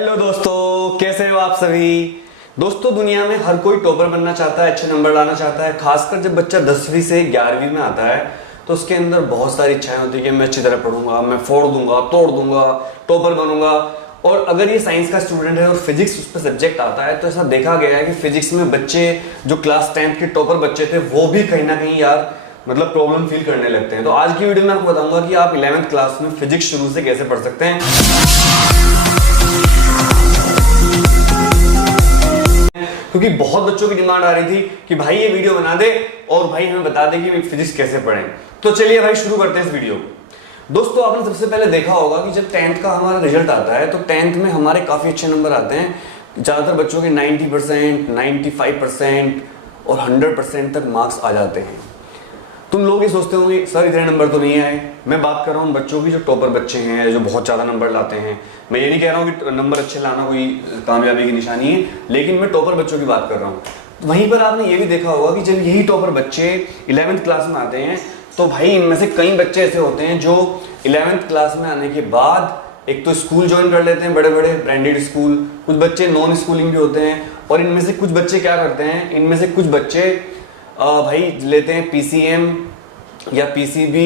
Hello दोस्तों, कैसे हो आप सभी। दोस्तों, दुनिया में हर कोई टॉपर बनना चाहता है, अच्छे नंबर लाना चाहता है। खासकर जब बच्चा 10वीं से 11वीं में आता है तो उसके अंदर बहुत सारी इच्छाएं होती है कि मैं अच्छी तरह पढ़ूंगा, मैं फोड़ दूंगा, तोड़ दूंगा, टॉपर बनूंगा। और अगर ये साइंस का स्टूडेंट है और फिजिक्स उस पर सब्जेक्ट आता है तो ऐसा देखा गया है कि फिजिक्स में बच्चे जो क्लास 10th के टॉपर बच्चे थे वो भी कहीं ना कहीं यार मतलब प्रॉब्लम फील करने लगते हैं। तो आज की वीडियो में आपको बताऊंगा कि आप 11th क्लास में फिजिक्स शुरू से कैसे पढ़ सकते हैं, क्योंकि बहुत बच्चों की डिमांड आ रही थी कि भाई ये वीडियो बना दे और भाई हमें बता दे कि फिजिक्स कैसे पढ़ें। तो चलिए भाई शुरू करते हैं इस वीडियो को। दोस्तों, आपने सबसे पहले देखा होगा कि जब 10th का हमारा रिजल्ट आता है तो 10th में हमारे काफी अच्छे नंबर आते हैं। ज्यादातर बच्चों के 90%, 95% और 100% तक मार्क्स आ जाते हैं। तुम लोग ये सोचते होंगे सर इतने नंबर तो नहीं आए। मैं बात कर रहा हूँ बच्चों की जो टॉपर बच्चे हैं, जो बहुत ज़्यादा नंबर लाते हैं। मैं ये नहीं कह रहा हूँ कि नंबर अच्छे लाना कोई कामयाबी की निशानी है, लेकिन मैं टॉपर बच्चों की बात कर रहा हूँ। तो वहीं पर आपने ये भी देखा होगा कि जब यही टॉपर बच्चे 11th क्लास में आते हैं तो भाई इनमें से कई बच्चे ऐसे होते हैं जो 11th क्लास में आने के बाद एक तो स्कूल ज्वाइन कर लेते हैं, बड़े बड़े ब्रांडेड स्कूल। कुछ बच्चे नॉन स्कूलिंग भी होते हैं और इनमें से कुछ बच्चे क्या करते हैं, इनमें से कुछ बच्चे भाई लेते हैं PCM या PCB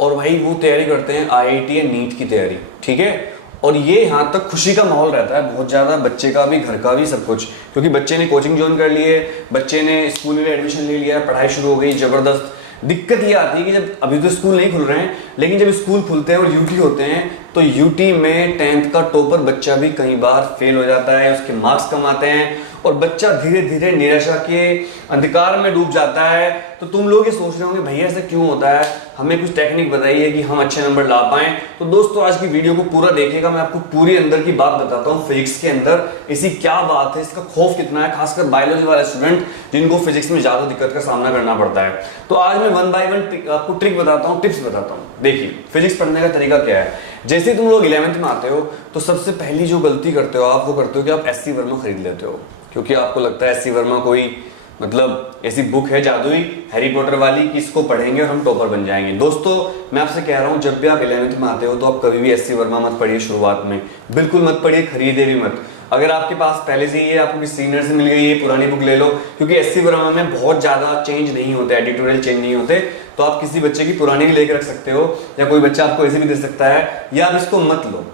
और भाई वो तैयारी करते हैं IIT या नीट की तैयारी। ठीक है, और ये यहाँ तक खुशी का माहौल रहता है बहुत ज़्यादा, बच्चे का भी, घर का भी, सब कुछ, क्योंकि बच्चे ने कोचिंग ज्वाइन कर लिए, बच्चे ने स्कूल में एडमिशन ले लिया, पढ़ाई शुरू हो गई ज़बरदस्त। दिक्कत ये आती है कि जब अभी तो स्कूल नहीं खुल रहे हैं, लेकिन जब स्कूल खुलते हैं और UT होते हैं तो UT में 10th का टॉपर बच्चा भी कई बार फेल हो जाता है, उसके मार्क्स कम आते हैं और बच्चा धीरे धीरे निराशा के अंधकार में डूब जाता है। तो तुम लोग ये सोच रहे होंगे भैया ऐसा क्यों होता है, हमें कुछ टेक्निक बताइए कि हम अच्छे नंबर ला पाएं। तो दोस्तों आज की वीडियो को पूरा देखिएगा, मैं आपको पूरी अंदर की बात बताता हूँ फिजिक्स के अंदर ऐसी क्या बात है, इसका खौफ कितना है, खासकर बायोलॉजी वाले स्टूडेंट जिनको फिजिक्स में ज्यादा दिक्कत का सामना करना पड़ता है। तो आज मैं 1 by 1 आपको ट्रिक बताता हूँ, टिप्स बताता हूँ। देखिए फिजिक्स पढ़ने का तरीका क्या है। जैसे तुम लोग 11th में आते हो तो सबसे पहली जो गलती करते हो आप, वो करते हो कि आप SC वर्मा खरीद लेते हो, क्योंकि आपको लगता है SC वर्मा कोई मतलब ऐसी बुक है जादुई हैरी पॉटर वाली कि इसको पढ़ेंगे और हम टॉपर बन जाएंगे। दोस्तों मैं आपसे कह रहा हूं जब भी आप 11th में आते हो तो आप कभी भी SC वर्मा मत पढ़िए, शुरुआत में बिल्कुल मत पढ़िए, खरीदे भी मत। अगर आपके पास पहले से ही है, आपको किसी सीनियर से मिल गई है, पुरानी बुक ले लो, क्योंकि SC वर्मा में बहुत ज्यादा चेंज नहीं होते, एडिटोरियल चेंज नहीं होते। तो आप किसी बच्चे की पुरानी भी लेकर रख सकते हो या कोई बच्चा आपको ऐसे भी दे सकता है, या आप इसको मत लो।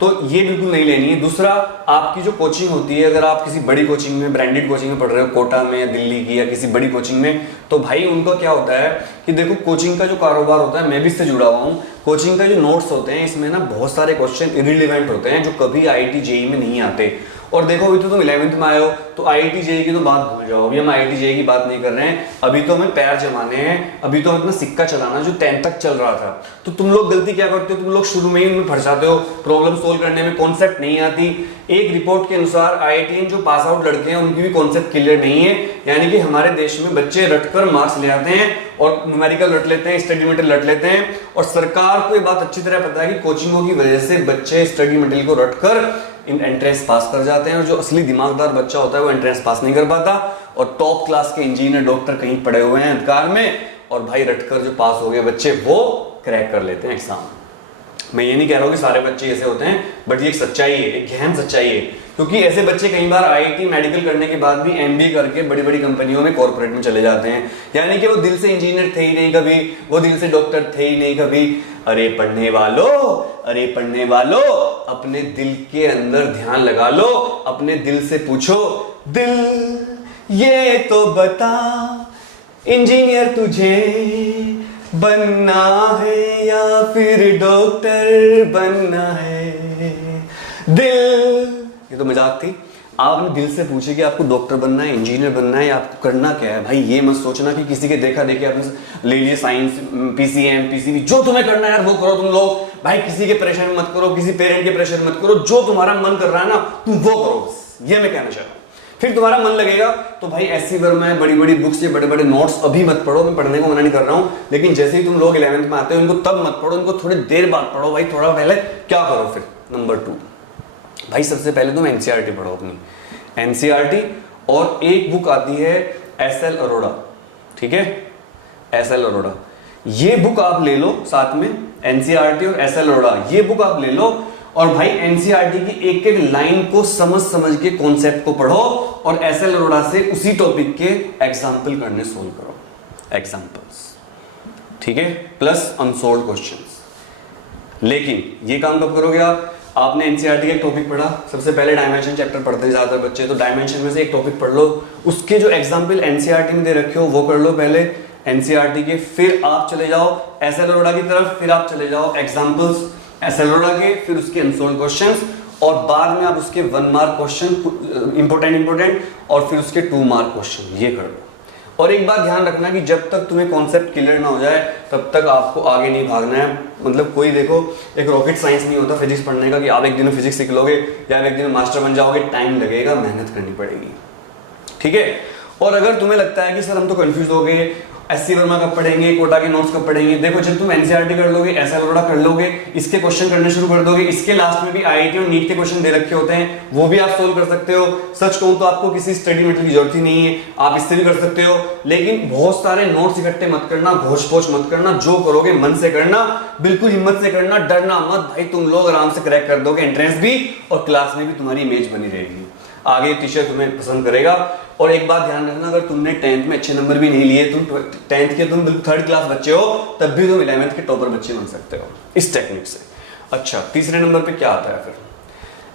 तो ये बिल्कुल नहीं लेनी है। दूसरा, आपकी जो कोचिंग होती है, अगर आप किसी बड़ी कोचिंग में, ब्रांडेड कोचिंग में पढ़ रहे हो, कोटा में या दिल्ली की या किसी बड़ी कोचिंग में, तो भाई उनका क्या होता है कि देखो कोचिंग का जो कारोबार होता है, मैं भी इससे जुड़ा हुआ हूँ। कोचिंग का जो नोट्स होते हैं इसमें ना बहुत सारे क्वेश्चन इररिलेवेंट होते हैं जो कभी IIT JEE में नहीं आते। और देखो अभी तो तुम 11th में आए हो तो IIT JEE की तो बात भूल जाओ, अभी हम IIT JEE की बात नहीं कर रहे हैं, अभी तो हमें पैर जमाने हैं, अभी तो अपना सिक्का चलाना जो 10th तक चल रहा था। तो तुम लोग गलती क्या करते हो, तुम लोग शुरू में ही उनमें फंस जाते हो, प्रॉब्लम सोल्व करने में कॉन्सेप्ट नहीं आती। एक रिपोर्ट के अनुसार IIT जो पास आउट लड़के हैं उनकी भी कॉन्सेप्ट क्लियर नहीं है, यानी कि हमारे देश में बच्चे रटकर मार्क्स ले आते हैं और न्यूमेरिकल रट लेते हैं, स्टडी मटेरियल रट लेते हैं। और सरकार को ये बात अच्छी तरह पता है कि कोचिंगों की वजह से बच्चे स्टडी मटेरियल को रटकर इन एंट्रेंस पास कर जाते हैं और जो असली दिमागदार बच्चा होता है वो एंट्रेंस पास नहीं कर पाता। और टॉप क्लास के इंजीनियर, डॉक्टर कहीं पड़े हुए हैं अंधकार में और भाई रटकर जो पास हो गए बच्चे वो क्रैक कर लेते हैं एग्जाम। मैं ये नहीं कह रहा हूँ कि सारे बच्चे ऐसे होते हैं, बट ये एक सच्चाई है, एक गहन सच्चाई है, क्योंकि ऐसे बच्चे कई बार IIT मेडिकल करने के बाद भी MBA करके बड़ी बड़ी कंपनियों में, कॉर्पोरेट में चले जाते हैं। यानी कि वो दिल से इंजीनियर थे ही नहीं कभी, वो दिल से डॉक्टर थे ही नहीं कभी। अरे पढ़ने वालों, अरे पढ़ने वालों, अपने दिल के अंदर ध्यान लगा लो, अपने दिल से पूछो, दिल ये तो बता इंजीनियर तुझे बनना है या फिर डॉक्टर बनना है। दिल, ये तो मजाक थी। आपने दिल से पूछे कि आपको डॉक्टर बनना है, इंजीनियर बनना है, या आपको करना क्या है। भाई ये मत सोचना कि किसी के देखा देखी आपने ले लिए साइंस, PCM, PCB, जो तुम्हें करना है यार वो करो तुम लोग। भाई किसी के प्रेशर में मत करो, किसी पेरेंट के प्रेशर मत करो, जो तुम्हारा मन कर रहा है ना तुम वो करो, ये मैं कहना चाह रहा हूँ। फिर तुम्हारा मन लगेगा तो भाई SC वर्मा है, बड़ी बड़ी बुक्स या बड़े बड़े नोट्स अभी मत पढ़ो, मैं पढ़ने को मना नहीं कर रहा हूँ, लेकिन जैसे ही तुम लोग 11th में आते हो इनको तब मत पढ़ो, इनको थोड़ी देर बाद पढ़ो। भाई थोड़ा पहले क्या करो फिर, नंबर 2 भाई सबसे पहले तुम NCERT पढ़ो अपनी, NCERT। और एक बुक आती है SL अरोड़ा, ठीक है, SL अरोड़ा, ये बुक आप ले लो साथ में, NCERT और SL अरोड़ा, ये बुक आप ले लो और भाई एनसीईआरटी की एक एक लाइन को समझ समझ के कॉन्सेप्ट को पढ़ो और एसएल अरोड़ा से उसी टॉपिक के एग्जाम्पल करने सोल्व करो, एग्जाम्पल्स, ठीक है, प्लस अनसोल्व्ड क्वेश्चंस। लेकिन ये काम कब करोगे आप? आपने एनसीईआरटी का एक टॉपिक पढ़ा, सबसे पहले डायमेंशन चैप्टर पढ़ते हैं ज्यादातर बच्चे, तो डायमेंशन में से एक टॉपिक पढ़ लो, उसके जो एग्जाम्पल एनसीईआरटी में दे रखे हो वो कर लो पहले एनसीईआरटी के, फिर आप चले जाओ एसएल अरोड़ा की तरफ, फिर आप चले जाओ एग्जाम्पल्स एसएल अरोड़ा के, फिर उसके अनसोल्व्ड क्वेश्चंस, और बाद में आप उसके 1 मार्क क्वेश्चन इंपोर्टेंट और फिर उसके 2 मार्क क्वेश्चन, ये कर लो। और एक बात ध्यान रखना कि जब तक तुम्हें कॉन्सेप्ट क्लियर ना हो जाए तब तक आपको आगे नहीं भागना है। मतलब कोई देखो एक रॉकेट साइंस नहीं होता फिजिक्स पढ़ने का कि आप एक दिन में फिजिक्स सीख लोगे या एक दिन में मास्टर बन जाओगे, टाइम लगेगा, मेहनत करनी पड़ेगी, ठीक है। और अगर तुम्हें लगता है कि सर हम तो कंफ्यूज हो गए, एससी वर्मा कब पढ़ेंगे, कोटा के नोट्स कब पढ़ेंगे, देखो जब तुम एनसीईआरटी कर लोगे, एसएल अरोड़ा कर लोगे, इसके क्वेश्चन करने शुरू कर दोगे, इसके लास्ट में भी आईआईटी और नीट के क्वेश्चन दे रखे होते हैं, वो भी आप सोल्व कर सकते हो। सच कहूं तो आपको किसी स्टडी मटेरियल की जरूरत ही नहीं है, आप इससे भी कर सकते हो। लेकिन बहुत सारे नोट्स इकट्ठे मत करना, घोष पोछ मत करना, जो करोगे मन से करना, बिल्कुल हिम्मत से करना, डरना मत भाई, तुम लोग आराम से क्रैक कर दोगे एंट्रेंस भी, और क्लास में भी तुम्हारी इमेज बनी रहेगी, आगे टीचर तुम्हें पसंद करेगा। और एक बात ध्यान रखना, अगर तुमने 10th में अच्छे नंबर भी नहीं लिए, तुम 10th के तुम बिल्कुल 3rd क्लास बच्चे हो, तब भी तुम 11th के टॉपर बच्चे बन सकते हो इस टेक्निक से। अच्छा, तीसरे नंबर पे क्या आता है फिर?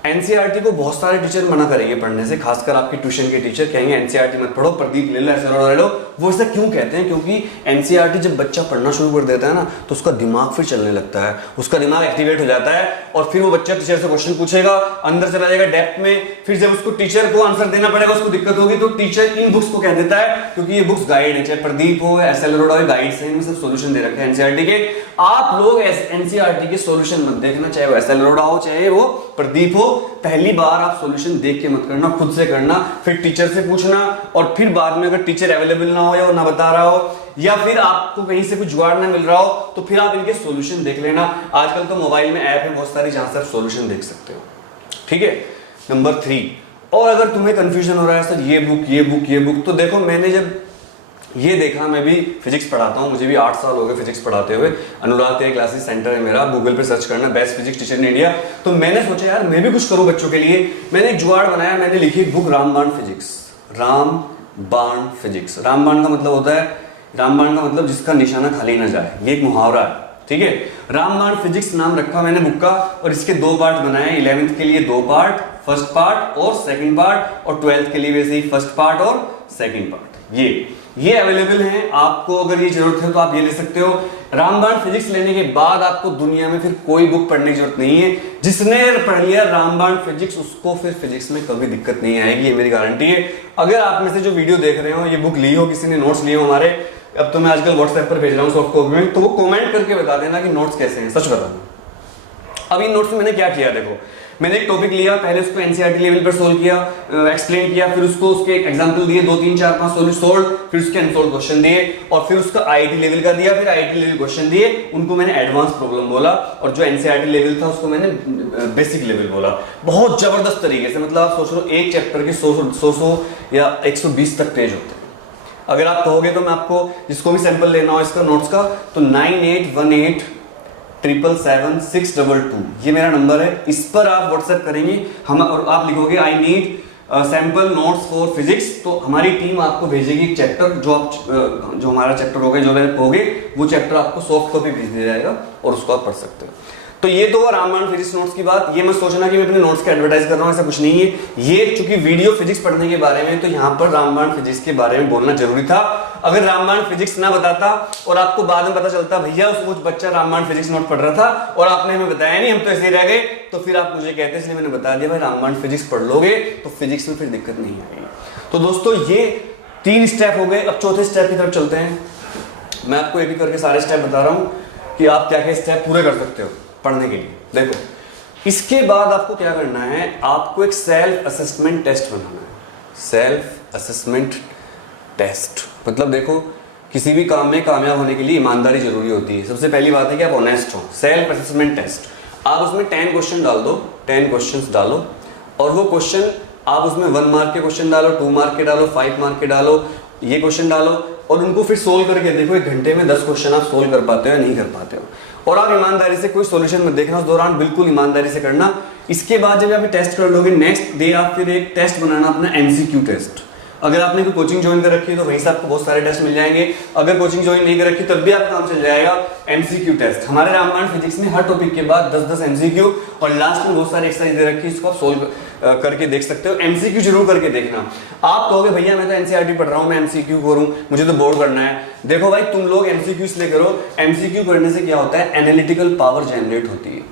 एनसीईआरटी को बहुत सारे टीचर मना करेंगे पढ़ने से, खासकर आपके ट्यूशन के टीचर कहेंगे एनसीईआरटी मत पढ़ो, प्रदीप ले लो, ऐसा ले लो। वो ऐसा क्यों कहते हैं? क्योंकि एनसीईआरटी जब बच्चा पढ़ना शुरू कर देता है ना, तो उसका दिमाग फिर चलने लगता है, उसका दिमाग एक्टिवेट हो जाता है, और फिर वो बच्चा टीचर से क्वेश्चन पूछेगा, अंदर चला जाएगा डेप्थ में, फिर जब उसको टीचर को आंसर देना पड़ेगा, उसको दिक्कत होगी, तो टीचर इन बुक्स को कह देता है, क्योंकि ये बुक्स गाइड है, चाहे प्रदीप हो, एसएल अरोड़ा हो, गाइड्स हैं, इनमें सब सॉल्यूशन दे रखे हैं एनसीईआरटी के। आप लोग एनसीईआरटी के सॉल्यूशन मत देखना, चाहे वो एसएल अरोड़ा हो, चाहे वो प्रदीप हो, पहली बार आप सॉल्यूशन देख के मत करना, खुद से करना, फिर टीचर से पूछना, और फिर बाद में अगर टीचर अवेलेबल ना हो या वो ना बता रहा हो, या फिर आपको कहीं से कुछ जुगाड़ ना मिल रहा हो, तो फिर आप इनके सॉल्यूशन देख लेना। आजकल तो मोबाइल में ऐप है बहुत सारी जहां से आप सॉल्यूशन देख सकते हो, ठीक है। नंबर 3, और अगर तुम्हें कंफ्यूजन हो रहा है सर ये बुक, तो देखो मैंने जब ये देखा, मैं भी फिजिक्स पढ़ाता हूँ, मुझे भी 8 साल हो गए फिजिक्स पढ़ाते हुए, अनुराग तेरे क्लासेस सेंटर है मेरा, गूगल पे सर्च करना best physics teacher in India. तो मैंने सोचा यार मैं भी कुछ करूँ बच्चों के लिए, मैंने एक जुगाड़ बनाया, मैंने लिखी बुक रामबाण फिजिक्स। रामबाण फिजिक्स, रामबाण का मतलब होता है, रामबाण का मतलब जिसका निशाना खाली ना जाए, ये एक मुहावरा है, ठीक है। रामबाण फिजिक्स नाम रखा मैंने बुक का, और इसके 2 पार्ट बनाए, 11th के लिए 2 पार्ट, फर्स्ट पार्ट और सेकंड पार्ट, और 12th के लिए वैसे ही फर्स्ट पार्ट और सेकंड पार्ट। ये अवेलेबल हैं, आपको अगर ये जरूरत है तो आप ये ले सकते हो। रामबाण फिजिक्स लेने के बाद आपको दुनिया में फिर कोई बुक पढ़ने की जरूरत नहीं है। जिसने पढ़ लिया रामबाण फिजिक्स, उसको फिर फिजिक्स में कभी दिक्कत नहीं आएगी, ये मेरी गारंटी है। अगर आप में से जो वीडियो देख रहे हो, ये बुक ली हो, किसी ने नोट्स लिए हो हमारे, अब तो मैं आजकल व्हाट्सएप पर भेज रहा हूँ सॉफ्ट कॉपी में, तो वो कमेंट करके बता देना कि नोट्स कैसे हैं, सच बताना। अब इन नोट्स में मैंने क्या किया, देखो मैंने एक टॉपिक लिया, पहले उसको एनसीईआरटी लेवल पर सोल्व किया, एक्सप्लेन किया, फिर उसको उसके एग्जांपल दिए 2 3 4 5 सोल्व, फिर उसके अनसोल्व क्वेश्चन दिए, और फिर उसका आईआईटी लेवल का दिया, फिर आईआईटी लेवल क्वेश्चन दिए, उनको मैंने एडवांस प्रॉब्लम बोला, और जो एनसीईआरटी लेवल था उसको मैंने बेसिक लेवल बोला। बहुत जबरदस्त तरीके से, मतलब आप सोच लो एक चैप्टर के 100 या 120 तक पेज होते हैं। अगर आप कहोगे तो मैं आपको, जिसको भी सैंपल लेना हो इसका नोट्स का, तो 9818777622 ये मेरा नंबर है, इस पर आप व्हाट्सएप करेंगे हम, और आप लिखोगे I need sample notes for physics, तो हमारी टीम आपको भेजेगी एक चैप्टर, जो हमारा चैप्टर होगा, जो मेरे होगे वो चैप्टर आपको सॉफ्ट कॉपी भेज दिया जाएगा, और उसको आप पढ़ सकते हो। तो ये तो रामबाण फिजिक्स नोट्स की बात। ये मत सोचना कि मैं अपने नोट्स के एडवर्टाइज कर रहा हूँ, ऐसा कुछ नहीं है। ये चूंकि वीडियो फिजिक्स पढ़ने के बारे में, तो यहाँ पर रामबाण फिजिक्स के बारे में बोलना जरूरी था। अगर रामबाण फिजिक्स ना बताता और आपको बाद में पता चलता भैया वो बच्चा रामबाण फिजिक्स नोट पढ़ रहा था और आपने हमें बताया नहीं, हम तो ऐसे ही रह गए, तो फिर आप मुझे कहते, इसलिए मैंने बता दिया भाई रामबाण फिजिक्स पढ़ लोगे तो फिजिक्स में फिर दिक्कत नहीं आएगी। तो दोस्तों ये 3 स्टेप हो गए। अब चौथे स्टेप की तरफ चलते हैं। मैं आपको एक एक करके सारे स्टेप बता रहा हूँ कि आप क्या क्या स्टेप पूरे कर सकते हो पढ़ने के लिए। देखो, इसके बाद आपको क्या करना है, आपको एक सेल्फ असेसमेंट टेस्ट बनाना है। सेल्फ असेसमेंट टेस्ट मतलब देखो, किसी भी काम में कामयाब होने के लिए ईमानदारी जरूरी होती है। सबसे पहली बात है कि आप ऑनेस्ट हो। सेल्फ असेसमेंट टेस्ट, आप उसमें 10 क्वेश्चन डाल दो, 10 क्वेश्चन डालो, और वो क्वेश्चन आप उसमें 1 मार्क के क्वेश्चन डालो, 2 मार्क के डालो, 5 मार्क के डालो, ये क्वेश्चन डालो, और उनको फिर सोल्व करके देखो 1 घंटे में 10 क्वेश्चन आप सोल्व कर पाते हो या नहीं कर पाते हो। और आप ईमानदारी से कोई सॉल्यूशन मत देखना, उस दौरान बिल्कुल ईमानदारी से करना। इसके बाद जब आप टेस्ट कर लोगे, नेक्स्ट डे आप फिर एक टेस्ट बनाना अपना एमसीक्यू टेस्ट। अगर आपने कोई कोचिंग ज्वाइन कर रखी है तो वहीं से आपको बहुत सारे टेस्ट मिल जाएंगे, अगर कोचिंग ज्वाइन नहीं कर रखी तब भी आपका काम चल जाएगा एमसीक्यू टेस्ट। हमारे रामबाण फिजिक्स में हर टॉपिक के बाद 10-10 एमसीक्यू और लास्ट में बहुत सारी एक्सरसाइज दे रखी है, इसको आप सोल्व करके देख सकते हो। एमसीक्यू जरूर करके देखना। आप कहोगे भैया मैं तो एनसीईआरटी पढ़ रहा हूँ, मैं एमसीक्यू करूँ, मुझे तो बोर्ड करना है। देखो भाई तुम लोग एमसीक्यू इसलिए करो, एमसीक्यू करने से क्या होता है, एनालिटिकल पावर जनरेट होती है,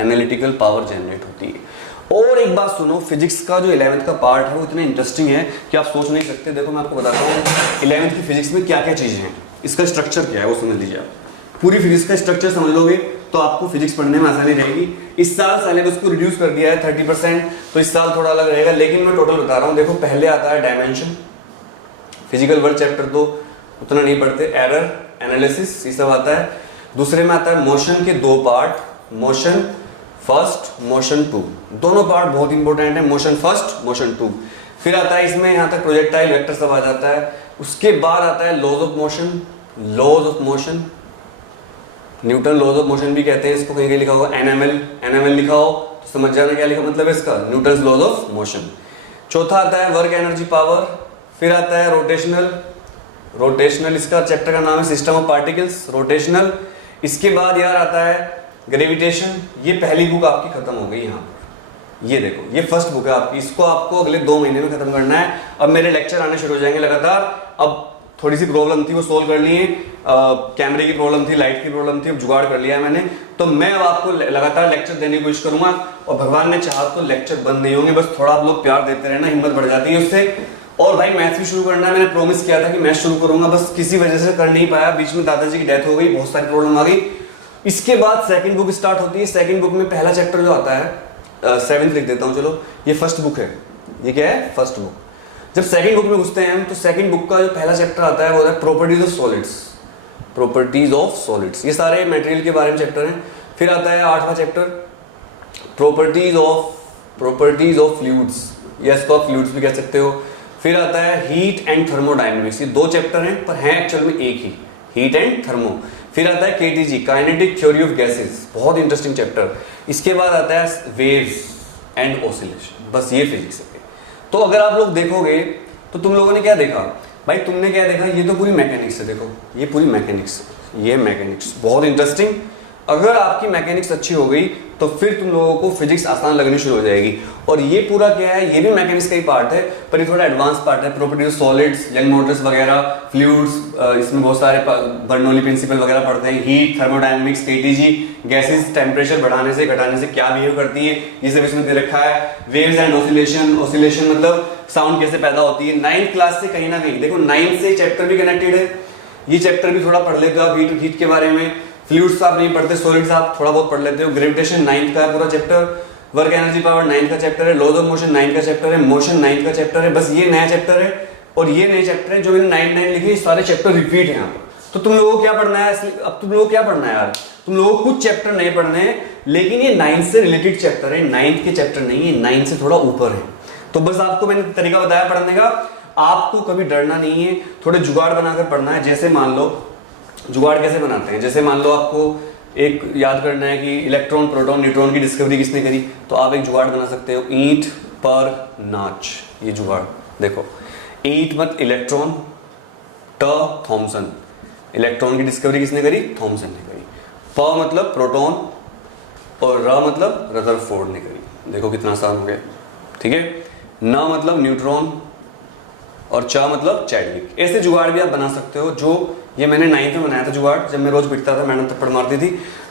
एनालिटिकल पावर जनरेट होती है। और एक बात सुनो, फिजिक्स का जो 11th का पार्ट है वो इतना इंटरेस्टिंग है कि आप सोच नहीं सकते। देखो मैं आपको बताता हूँ 11th की फिजिक्स में क्या क्या चीजें हैं, इसका स्ट्रक्चर क्या है वो समझ लीजिए। आप पूरी फिजिक्स का स्ट्रक्चर समझ लोगे तो आपको फिजिक्स पढ़ने में आसानी रहेगी। इस साल सिलेबस को रिड्यूस कर दिया है 30%, तो इस साल थोड़ा अलग रहेगा, लेकिन मैं टोटल बता रहा हूँ। देखो पहले आता है डायमेंशन, फिजिकल वर्ल्ड चैप्टर तो उतना नहीं पढ़ते, एरर एनालिसिस ये सब आता है। दूसरे में आता है मोशन के 2 पार्ट, मोशन फर्स्ट मोशन 2, दोनों पार्ट बहुत इंपॉर्टेंट है, मोशन फर्स्ट मोशन 2। फिर आता है इसमें यहाँ तक प्रोजेक्टाइल वेक्टर सब आ जाता है। उसके बाद आता है laws of motion, laws of motion, Newton laws of motion भी कहते हैं इसको, कहीं कहीं लिखा होगा एनएमएल लिखा हो तो समझ जाना क्या लिखा मतलब है इसका, न्यूटन लॉज ऑफ मोशन। चौथा आता है वर्क एनर्जी पावर। फिर आता है रोटेशनल इसका चैप्टर का नाम है सिस्टम ऑफ पार्टिकल्स, रोटेशनल। इसके बाद यार आता है ग्रेविटेशन। ये पहली बुक आपकी खत्म हो गई यहाँ पर, ये देखो ये फर्स्ट बुक है आपकी, इसको आपको अगले 2 महीने में खत्म करना है। अब मेरे लेक्चर आने शुरू हो जाएंगे लगातार। अब थोड़ी सी प्रॉब्लम थी वो सोल्व कर ली है, कैमरे की प्रॉब्लम थी, लाइट की प्रॉब्लम थी, अब जुगाड़ कर लिया है मैंने। तो मैं अब आपको लगातार लेक्चर देने की कोशिश करूंगा, और भगवान ने चाहा तो लेक्चर बंद नहीं होंगे, बस थोड़ा आप लोग प्यार देते रहना, हिम्मत बढ़ जाती है उससे। और भाई मैथ्स भी शुरू करना है, मैंने प्रॉमिस किया था कि मैथ्स शुरू करूंगा, बस किसी वजह से कर नहीं पाया, बीच में दादाजी की डेथ हो गई, बहुत सारी प्रॉब्लम आ गई। इसके बाद सेकंड बुक स्टार्ट होती है। सेकंड बुक में पहला चैप्टर जो आता है 7th लिख देता हूँ, चलो ये फर्स्ट बुक है, ये क्या है फर्स्ट बुक। जब सेकंड बुक में घुसते हैं हम तो सेकंड बुक का जो पहला चैप्टर आता है वो होता है properties of solids, properties of solids. ये सारे मटेरियल के बारे में चैप्टर हैं। फिर आता है 8वां चैप्टर प्रॉपर्टीज ऑफ फ्लूइड्स, या इसको आप फ्लूइड्स भी कह सकते हो। फिर आता है हीट एंड थर्मोडायनेमिक्स। ये 2 चैप्टर हैं पर हैं एक्चुअल में एक ही, हीट एंड थर्मो। फिर आता है KTG, kinetic theory of gases, बहुत इंटरेस्टिंग चैप्टर। इसके बाद आता है वेव्स एंड ऑसिलेशन। बस ये फिजिक्स है। तो अगर आप लोग देखोगे तो तुम लोगों ने क्या देखा भाई, तुमने क्या देखा, ये तो पूरी मैकेनिक्स है। देखो ये पूरी मैकेनिक्स, ये मैकेनिक्स बहुत इंटरेस्टिंग। अगर आपकी मैकेनिक्स अच्छी हो गई तो फिर तुम लोगों को फिजिक्स आसान लगनी शुरू हो जाएगी। और ये पूरा क्या है, ये भी मैकेनिक्स का ही पार्ट है पर ये थोड़ा एडवांस पार्ट है। Properties of solids, young Motors वगैरह, फ्लूइड्स, इसमें बहुत सारे बर्नौली प्रिंसिपल वगैरह पढ़ते हैं। Heat, thermodynamics, KTG, gases temperature बढ़ाने से घटाने से क्या बिहेव करती है, ये सब इसमें दे रखा है। वेव्स एंड ऑसिलेशन, ऑसिलेशन मतलब साउंड कैसे पैदा होती है। 9th क्लास से कहीं ना कहीं देखो 9th से चैप्टर भी कनेक्टेड है, ये चैप्टर भी थोड़ा पढ़ लेते हो आप, हीट के बारे में। फ्लूइड्स आप नहीं पढ़ते, सॉलिड्स आप थोड़ा बहुत पढ़ लेते हो। ग्रेविटेशन 9th का है पूरा chapter. Work energy power 9th का चैप्टर है। लॉज ऑफ मोशन 9th का चैप्टर है। मोशन 9th का चैप्टर है। बस ये नया चैप्टर है और ये नए चैप्टर है जो मैंने 9 लिखे, सारे चैप्टर रिपीट है यहाँ पर। तो तुम लोगों को क्या पढ़ना है, अब तुम लोगों को क्या पढ़ना है यार, तुम लोगों को कुछ चैप्टर नए पढ़ने हैं, लेकिन ये 9th से रिलेटेड चैप्टर है, 9th के चैप्टर नहीं है, 9th से थोड़ा ऊपर है। तो बस आपको मैंने तरीका बताया पढ़ने का, आपको कभी डरना नहीं है, थोड़े जुगाड़ बनाकर पढ़ना है। जैसे मान लो जुगाड़ कैसे बनाते हैं, जैसे मान लो आपको एक याद करना है कि इलेक्ट्रॉन, प्रोटॉन, न्यूट्रॉन की डिस्कवरी किसने करी, तो आप एक जुगाड़ बना सकते हो, ईंट पर नाच। ये जुगाड़ देखो, ईंट मत इलेक्ट्रॉन, ट थॉमसन, इलेक्ट्रॉन की डिस्कवरी किसने करी, थॉमसन ने करी। प मतलब प्रोटॉन और र मतलब रदरफोर्ड ने करी। देखो कितना आसान हो गया, ठीक है। न मतलब न्यूट्रॉन और च मतलब चैडविक। ऐसे जुगाड़ भी आप बना सकते हो। जो ये मैंने 9th में बनाया था जुगाड़, जब मैं रोज पिटता था, मैडम थप्पड़ मारती थी।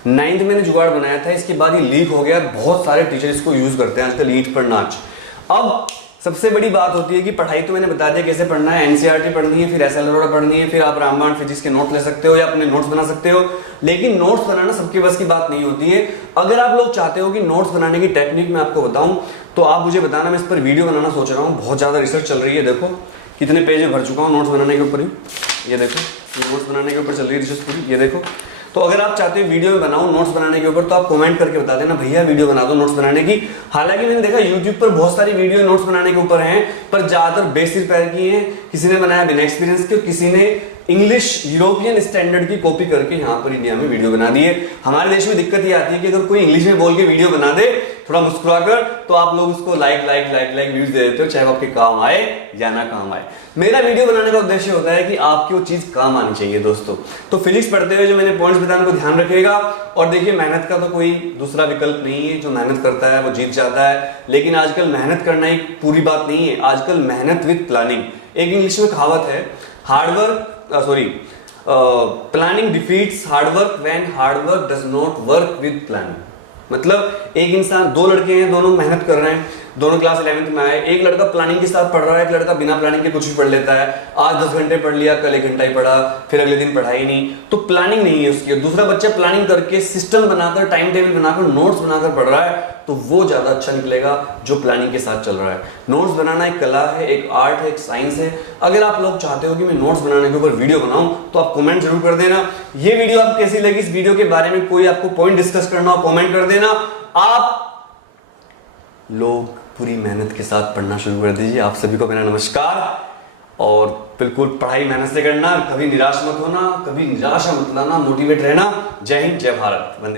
9th में मैंने जुगाड़ बनाया था, इसके बाद ये लीक हो गया, बहुत सारे टीचर इसको यूज करते हैं आजकल, ईंट पर नाच। अब सबसे बड़ी बात होती है कि पढ़ाई तो मैंने बता दिया कैसे पढ़ना है, एनसीईआरटी पढ़नी है, फिर एसएलआर पढ़नी है, फिर आप रामबाण फिजिक्स के नोट ले सकते हो या अपने नोट्स बना सकते हो। लेकिन नोट्स बनाना सबके बस की बात नहीं होती है। अगर आप लोग चाहते हो कि नोट्स बनाने की टेक्निक मैं आपको बताऊं तो आप मुझे बताना, मैं इस पर वीडियो बनाना सोच रहा हूँ। बहुत ज्यादा रिसर्च चल रही है, देखो कितने पेज भर चुका हूँ नोट्स बनाने के ऊपर ही, ये देखो नोट्स बनाने के ऊपर चल रही है रिसर्च पूरी, ये देखो। तो अगर आप चाहते हो वीडियो में बनाऊं नोट्स बनाने के ऊपर तो आप कमेंट करके बता देना भैया वीडियो बना दो नोट्स बनाने की। हालांकि मैंने देखा यूट्यूब पर बहुत सारी वीडियो नोट्स बनाने के ऊपर हैं, पर ज्यादातर बेसिक पैर की हैं। किसी ने बनाया बिना एक्सपीरियंस के, किसी ने इंग्लिश यूरोपियन स्टैंडर्ड की कॉपी करके यहाँ पर इंडिया में वीडियो बना दिए। हमारे देश में दिक्कत ये आती है कि अगर कोई इंग्लिश में बोल के वीडियो बना दे थोड़ा मुस्कुराकर, तो आप लोग उसको लाइक व्यूज दे देते हो, चाहे वो आपके काम आए या ना काम आए। मेरा वीडियो बनाने का उद्देश्य होता है कि आपकी वो चीज काम आनी चाहिए दोस्तों। तो फिजिक्स पढ़ते हुए जो मैंने पॉइंट्स बताने को ध्यान रखिएगा। और देखिए, मेहनत का तो कोई दूसरा विकल्प नहीं है, जो मेहनत करता है वो जीत जाता है। लेकिन आजकल मेहनत करना ही पूरी बात नहीं है, आजकल मेहनत विद प्लानिंग। एक इंग्लिश में कहावत है, planning defeats hard work when hard work does not work with planning. मतलब एक इंसान, दो लड़के हैं, दोनों मेहनत कर रहे हैं, दोनों क्लास 11th में आए। एक लड़का प्लानिंग के साथ पढ़ रहा है, एक लड़का बिना प्लानिंग के कुछ भी पढ़ लेता है। आज 10 घंटे पढ़ लिया, कल 1 घंटा ही पढ़ा, फिर अगले दिन पढ़ा ही नहीं। तो प्लानिंग नहीं है उसकी। दूसरा बच्चा प्लानिंग करके, सिस्टम बनाकर, टाइम टेबल बनाकर, नोट्स बनाकर पढ़ रहा है, तो वो ज्यादा अच्छा निकलेगा जो प्लानिंग के साथ चल रहा है। नोट्स बनाना एक कला है, एक आर्ट है, एक साइंस है। अगर आप लोग चाहते हो कि मैं नोट्स बनाने के ऊपर वीडियो बनाऊं, तो आप कमेंट जरूर कर देना। ये वीडियो आपको कैसी लगी, इस वीडियो के बारे में कोई आपको पॉइंट डिस्कस करना हो, कमेंट कर देना। आप लोग पूरी मेहनत के साथ पढ़ना शुरू कर दीजिए। आप सभी को मेरा नमस्कार। और बिल्कुल पढ़ाई मेहनत से करना, कभी निराश मत होना, कभी निराशा मत लाना, मोटिवेट रहना। जय हिंद, जय भारत।